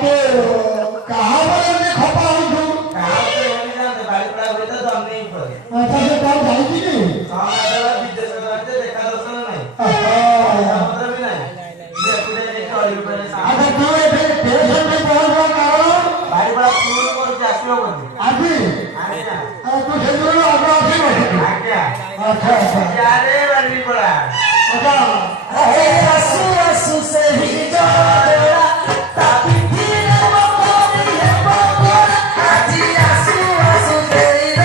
ते कहा बोलने खपा हूँ तू कहा तो नहीं जानते गाड़ी पड़ा हुआ था तो हमने ही पड़े अच्छा से काम जानी थी नहीं काम आया विदेश में रहते देखा दर्शन नहीं मतलब भी नहीं ये पूरे देखा और ये पहले अगर तू ये स्टेशन में पहुंच गया कारण गाड़ी बड़ा फूल और जास्ती हो गई अभी आने क्या तू शेड्यूल में आगे आगे बैठ क्या अच्छा अच्छा क्या रे बनवी पड़ा अच्छा अरे आंसू आंसू से ही जोड़ा ताकि फिर बपोरी है बपोर आज आंसू आंसू से ही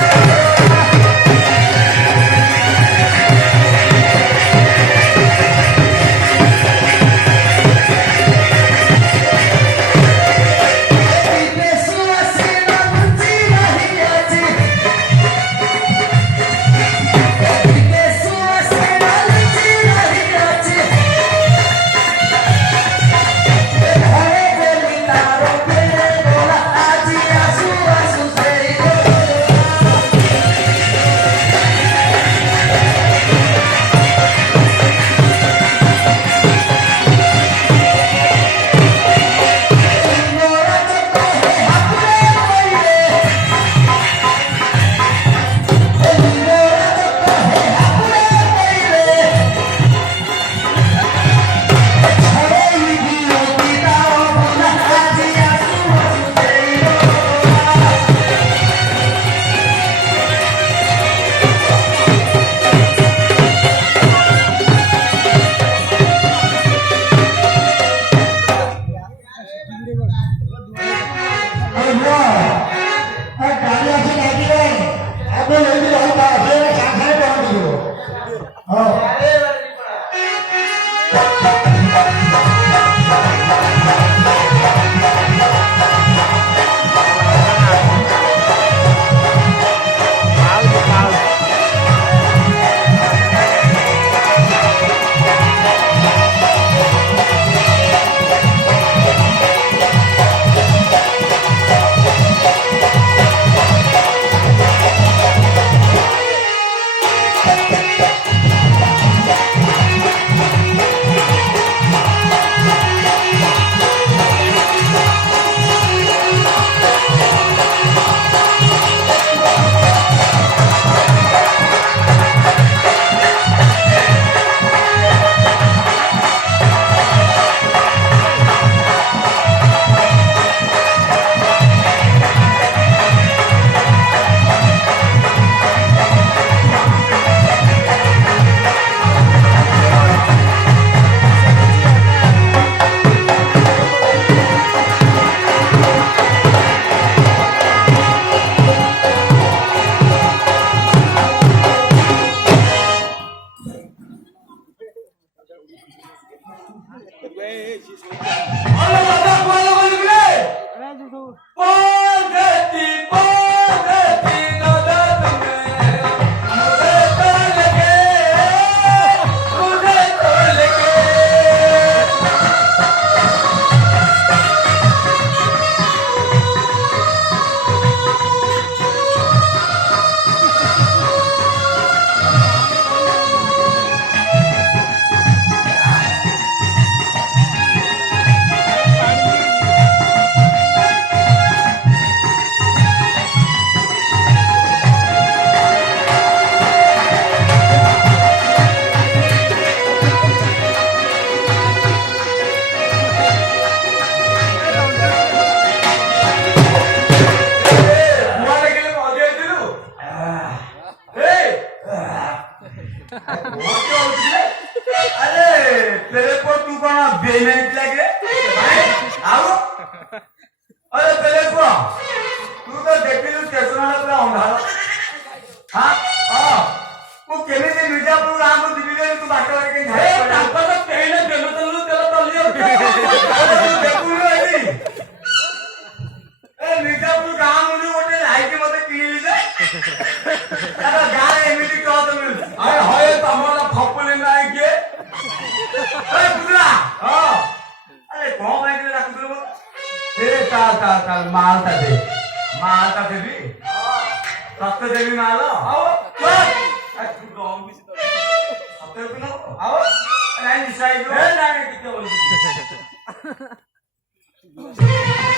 Decide.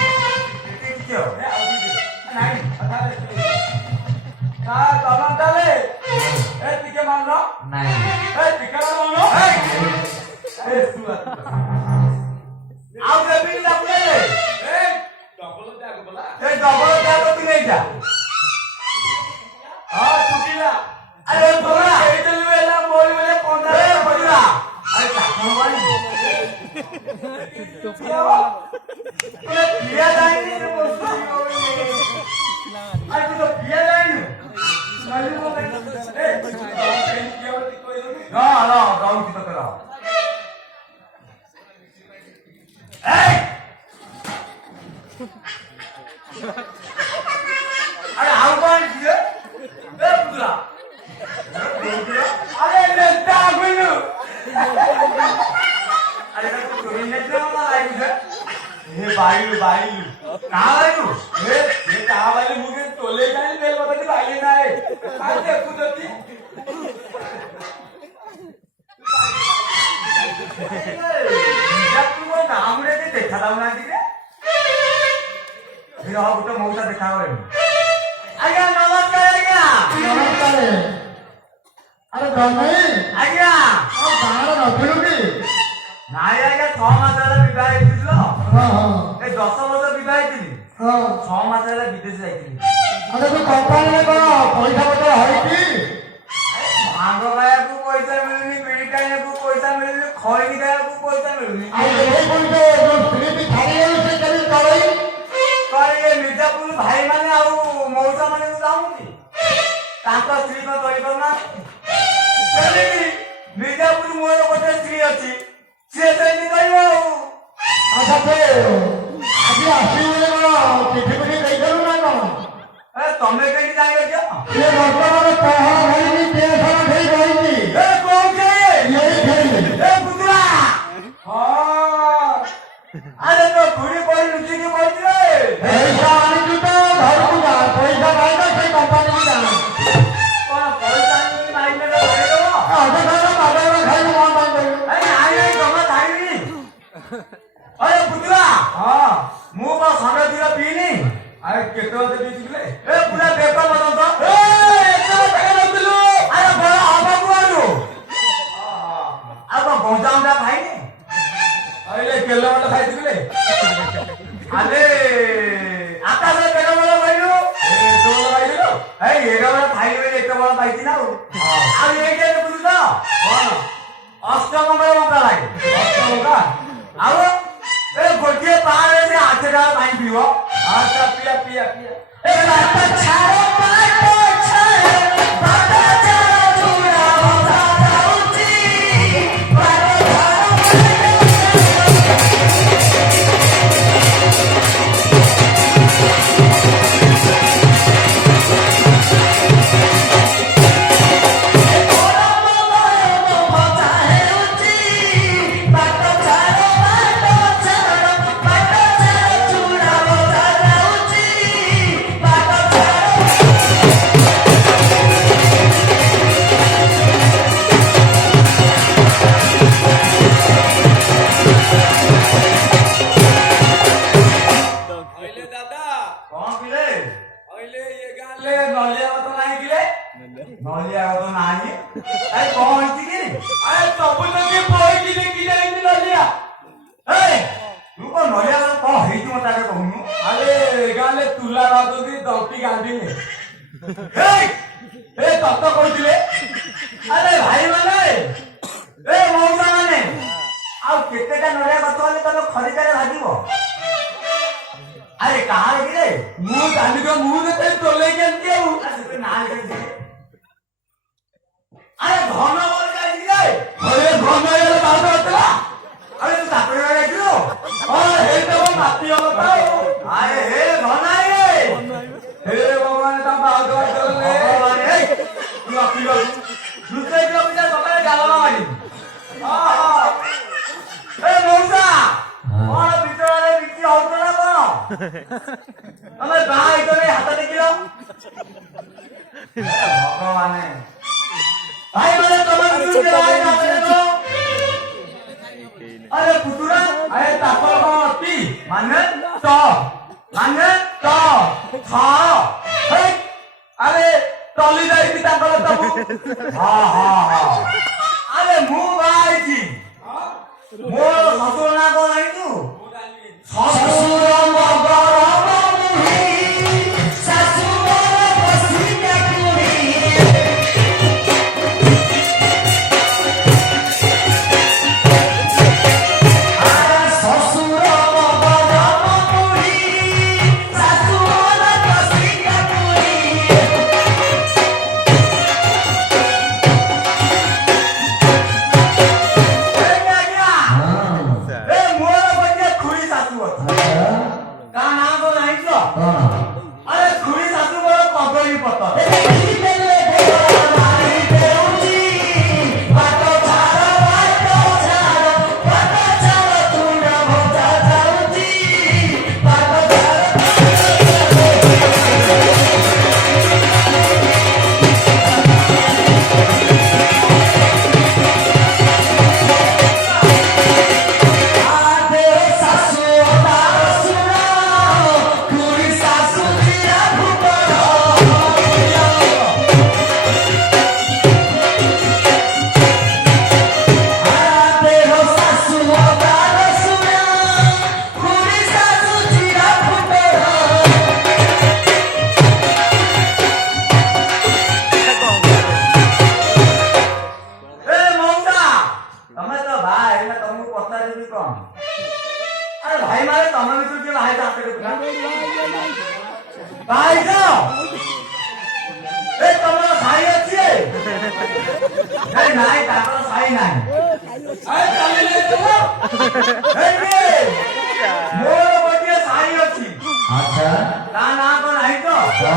Mana to, ଆରେ ଟଲି ଯାଇକି ତାଙ୍କର ସବୁ ହଁ ହଁ ହଁ ଆରେ ମୁଁ ବାହା ହେଇଛି ମୋ ଶ୍ୱଶୁର ନାଁ କଣ ଜାଣିଛୁ ଶ୍ୱଶୁର ମଗର ମୁଢି ଶାଶୁ ମୋର ବସିକା କୁଢି ଆରେ ଶ୍ୱଶୁର ମଗର ମୁଢି ଶାଶୁ ମୋର ବସିକା କୁଢି ଏ ମୋର ଗୋଟେ ଖୁଡି ଶାଶୁ ଅଛି ତା ନାଁ କଣ ଜାଣିଛ ଆରେ ଖୁଡି ଶାଶୁ ମୋର କଦଳୀ ପତ୍ର ଆଚ୍ଛା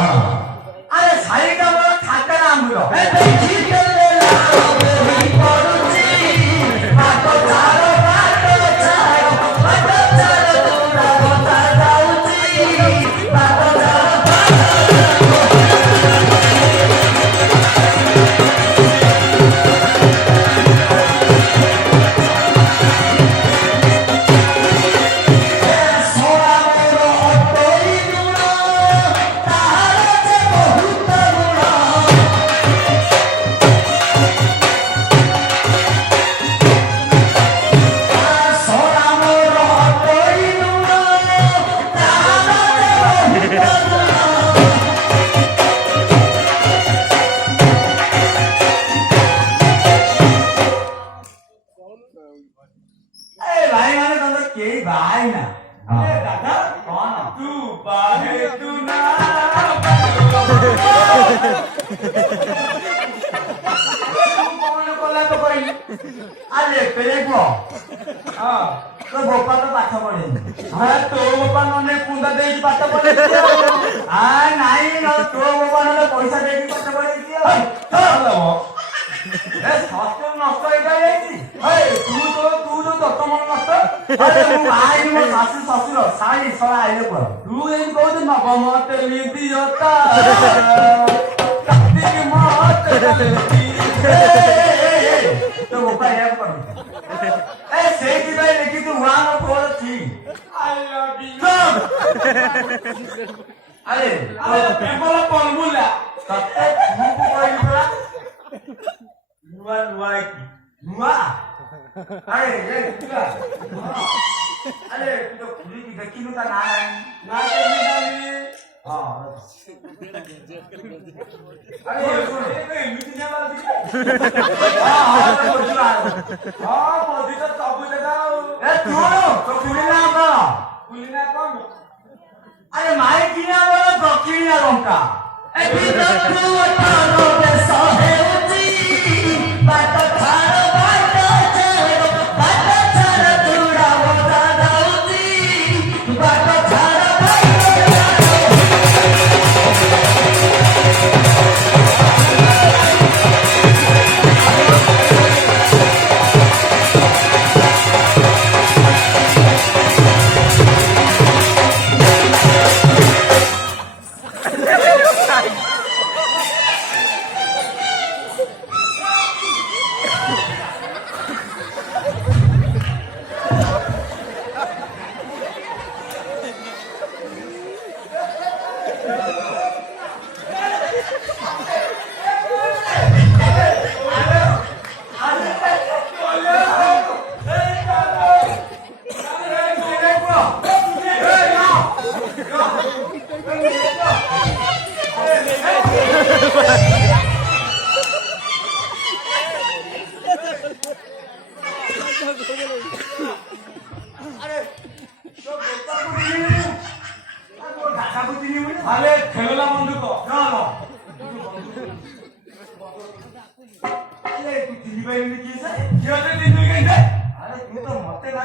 ଆରେ ଶାଢୀଟା ମୋର ଖାତା ନାମର ଭାଇ ମାନେ ତମେ କେହି ବାହା ନା ଦାଦା କଣ ତୁ ବାହେ ତୁ ନା କଣ କଲା ତ କହିଲି ଆରେ ପେରେଗୁଅ ହଁ ତୋ ବୋପା ତ ପାଠ ପଢେନି ତୋ ବୋପା ନହେଲେ କୁନ୍ଦା ଦେଇକି ପାଠ ପଢେଇଛି ନାଇଁ ତୋ ବୋପା ନହେଲେ ପଇସା ଦେଇକି ପାଠ ପଢେଇଛି ନଷ୍ଟ ହେଇଯାଇଛି ତୁ ଯୋଉ ଦତ୍ତ ମନ ନଷ୍ଟ ମୁଁ ଆଇନି ମୋ ଶାଶୁ ଶ୍ୱଶୁର ଶାଢୀ ସଳା ଆଇଲେ କୁହ ତୁ ଏମିତି କହୁଛୁ ନବମ ତେଲି ଦିଅତା କାର୍ତ୍ତିକ ମତେ ତୋ ବୋପା ଏହାକୁ କରିବି ସେଇଥିପାଇଁ ଲେଖିଛୁ ୱାନ୍ ଫୋର୍ ଥ୍ରୀ ଆରେ କେବଳ ପନବୁଲା ତତେ ମୁଁ କହିଲି ପରା ନୂଆ ନୂଆ ନୂଆ ଆରେ ଆରେ ତୁ ତ ଖୁଲିକି ଦେଖିଲୁ ତା ନାଁ ନା আরে মাই কিনা বলো দক্ষিণা লঙ্কা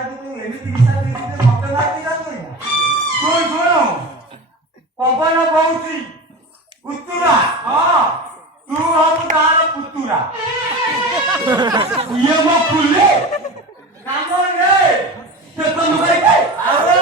ତୁ ଏମିତି ନିଶା ଦେଇଛୁ ଯେ ମତେ ମାରି ଯାଉଛୁ ଶୁଣ ଶୁଣ ପବନ ବହୁଛି ଉତ୍ତୁରା ହଁ ତୁ ହବୁ ତାର ପୁତୁରା ଇଏ ମୋ କୁଲେ କାମ ନେ ସେ ତ ଲୁଗାଇତେ ଆଉ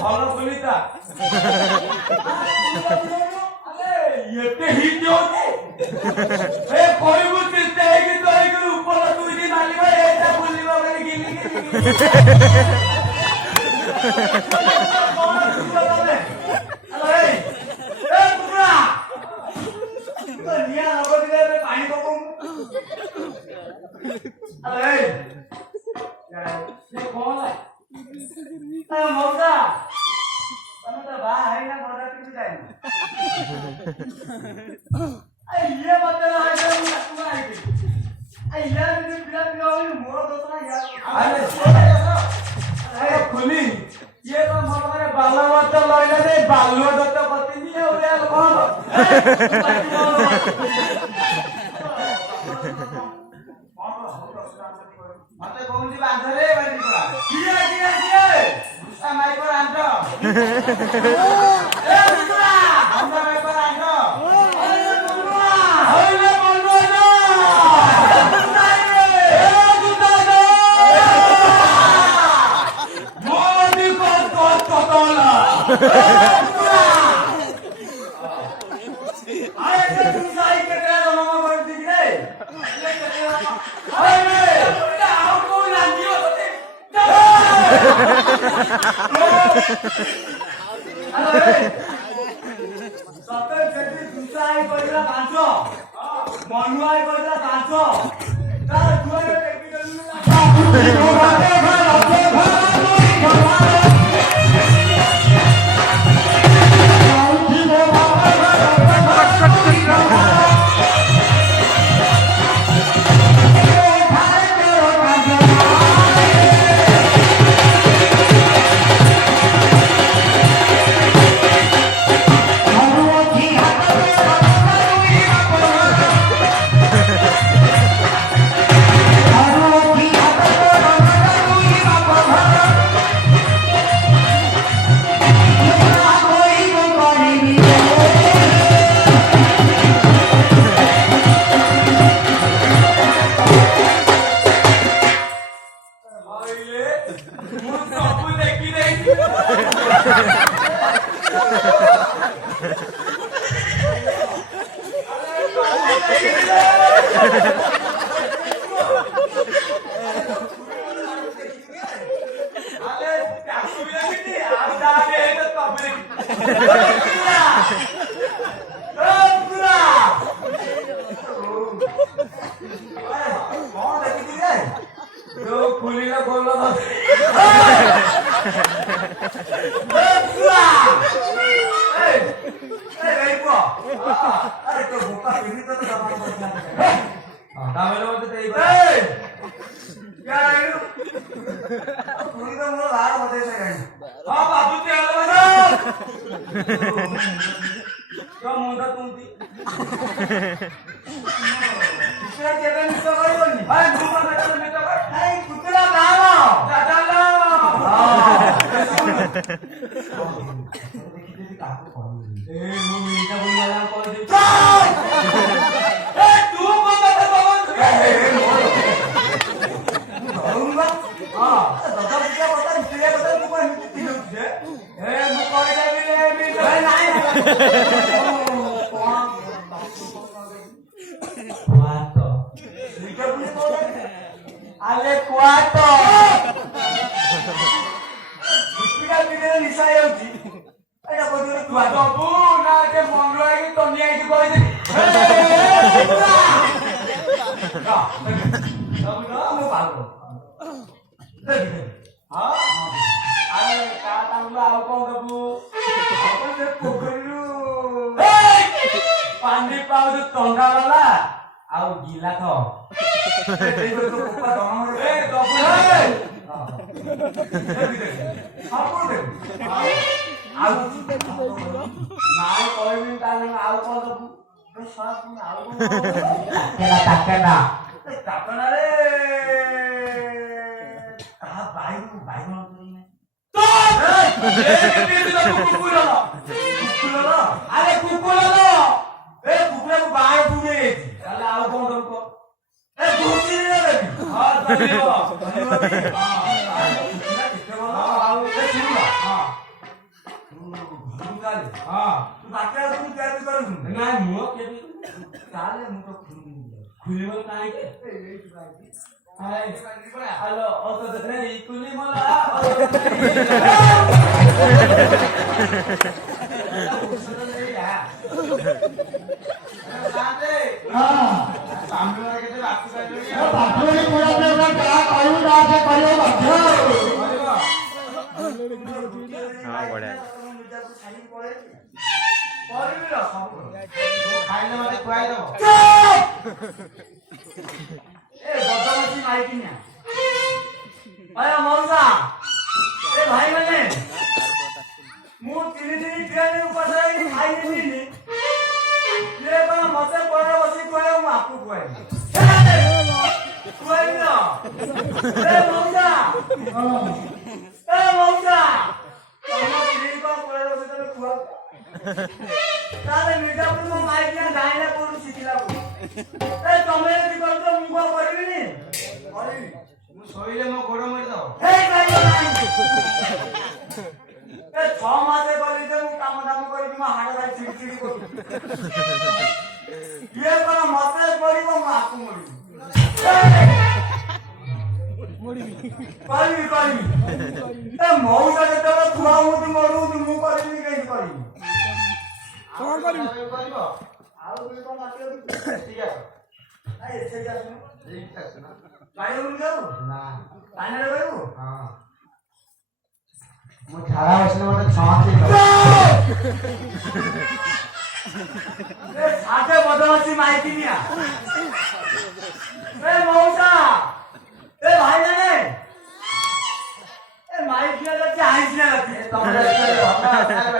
ଭଲ ବୁଲିତା ଏତେ ହିଟ୍ ହଉଛି ଏ କହିବୁ ଚିନ୍ତା ହେଇକି ତୋଇକି ଉପର ଦୁଇ ଦିନ ମାଲିବ ଏଇଟା ବୁଲିବ ବୋଲି ଗିଲି ପାଣି ପକଉ ମଉସା ତମେ ତ ବାହା ହେଇନା ଘର କିଛି ଯାଇନି ଇଏ ମତେ ଖୁଲି ଇଏ ତ ମୋ ପାଖରେ ବାଲ ମତ ଲଇଲା ରେ ବାଲୁଅ ଦତ୍ତ କତିନି ଆଉ କଣ ମତେ କହୁଛି ବାନ୍ଧରେ କିଏ କିଏ କିଏ ମାଇକର ଆଣ୍ଟ আরে তুমি সাই কেটে জমা করে দিবি রে আরে এটা আউ কোন লাগিও তোতে আরে সতে যদি দুসাই কইরা কাঁচো মনুয়াই কইরা কাঁচো তার দুয়ারে টেকনিক্যাল ଛଅ ମାସ ଚିଡି କରୁ ଇଏ କଣ ମତେ କରିବ ମୁଁ ଆକୁ କରିବି ଏ ମଉସା ଯେତେବେଳେ ଥୁଆ ହଉଛି ମରୁଛି ମୁଁ କରିବି କେମିତି କରିବି କଣ କରିବି? କରିବ ଆଉ ଦୁଇ କଣ ମାଟି ଠିକ ଆସ ନାଇଁ ଏଠି ଆସୁନ ଏଇଠି ଆସୁନ ଗାଡ଼ି ବୁଲି ଯାଉ ନା ପାଣିରେ ରହିବୁ ହଁ ମୁଁ ଝାଡ଼ା ବସିଲେ ଗୋଟେ ଛଅନ୍ତି ସାଥେ ବଦମାସି ମାଇକିନିଆ ଏ ମଉସା ଏ ଭାଇ ଜାନେ ଏ ମାଇକିନିଆ ଯାচ্ছে ଆଇଁଷିଆ ଯାচ্ছে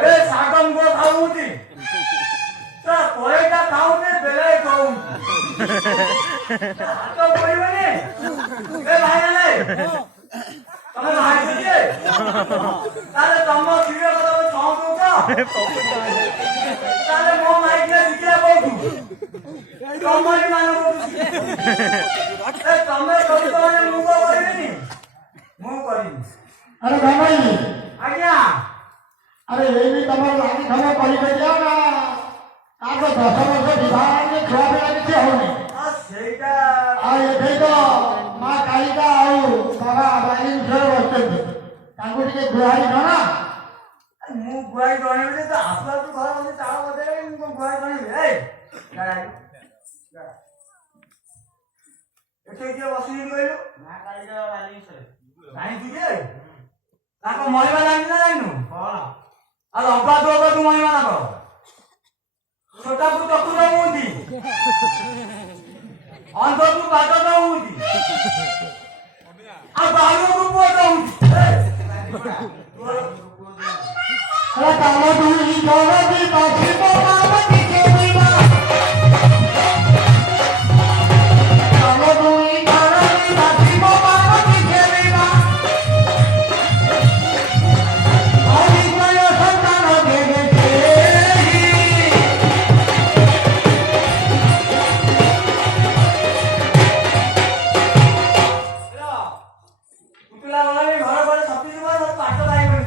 ଏ ଶାଗ ମୁଗ ଖାଉଛି ତା କରେଇଟା ଖାଉନି ବେଳାଏ ଖାଉଛି ହାତ ପଡ଼ିବନି ଏ ଭାଇ ଜାନେ ତମେ ଭାଇ ବୁଝେ ତାହେଲେ ତମ କ୍ଷୀର କଥା ଛଅ ଦଉଛ ତାହେଲେ ମୋ ମାଇକିନା ଶିଖିଲା କୋଉଠୁ ତମରି ମାନଙ୍କୁ ତମେ କରୁଛ ମାନେ ମୁଁ କଣ କରିବିନି ମୁଁ କରିବି अरे भाई ଆଜ୍ଞା अरे ये भी तमर लागी खबर पड़ी गई है ना आप 10 वर्ष विवाह में छुआ बेला किसी होने ସେଇଟା आ ये देखो मां कालिका आउ बाबा बाई उठे बसते तांको टिके गुहारी न ना ମୁଁ ଗୁଆଇ ଜଣେଇବି ଯେ ଆସିଲା ତୁ ଘର ବସି ଚାଳ ବଦେଇବି ମୁଁ କଣ ଗୁଆଇ ଜଣେଇବି ଏଇ ଏଠି କିଏ ବସିକି କହିଲୁ ନା କାଳିକା ବାଲିରେ ଜାଣିଛୁ ଯେ ତାଙ୍କ ମହିମା ଜାଣିଛୁ ନା ଜାଣିନୁ କଣ ଆଉ ଅବା ତୁ ମହିମା ତାଙ୍କ ଛୋଟାକୁ ଚକୁର ହୁଅନ୍ତି ଅନ୍ଧକୁ ବାଟ ଦଉନ୍ତି ଆଉ ବାଳୁକୁ ପୁଅ ଦଉନ୍ତି अरे कालो दूरी छोड़ो भी बाकी को मामा टिके विवाह कालो दूरी छोड़ो भी बाकी को मामा टिके विवाह और इसमें यो संतान दे देते ପୁତୁଲା ଗଲାବି ଘର ଘରେ ଛପି ଯିବ ସବୁ ପାଠ ପାଇବ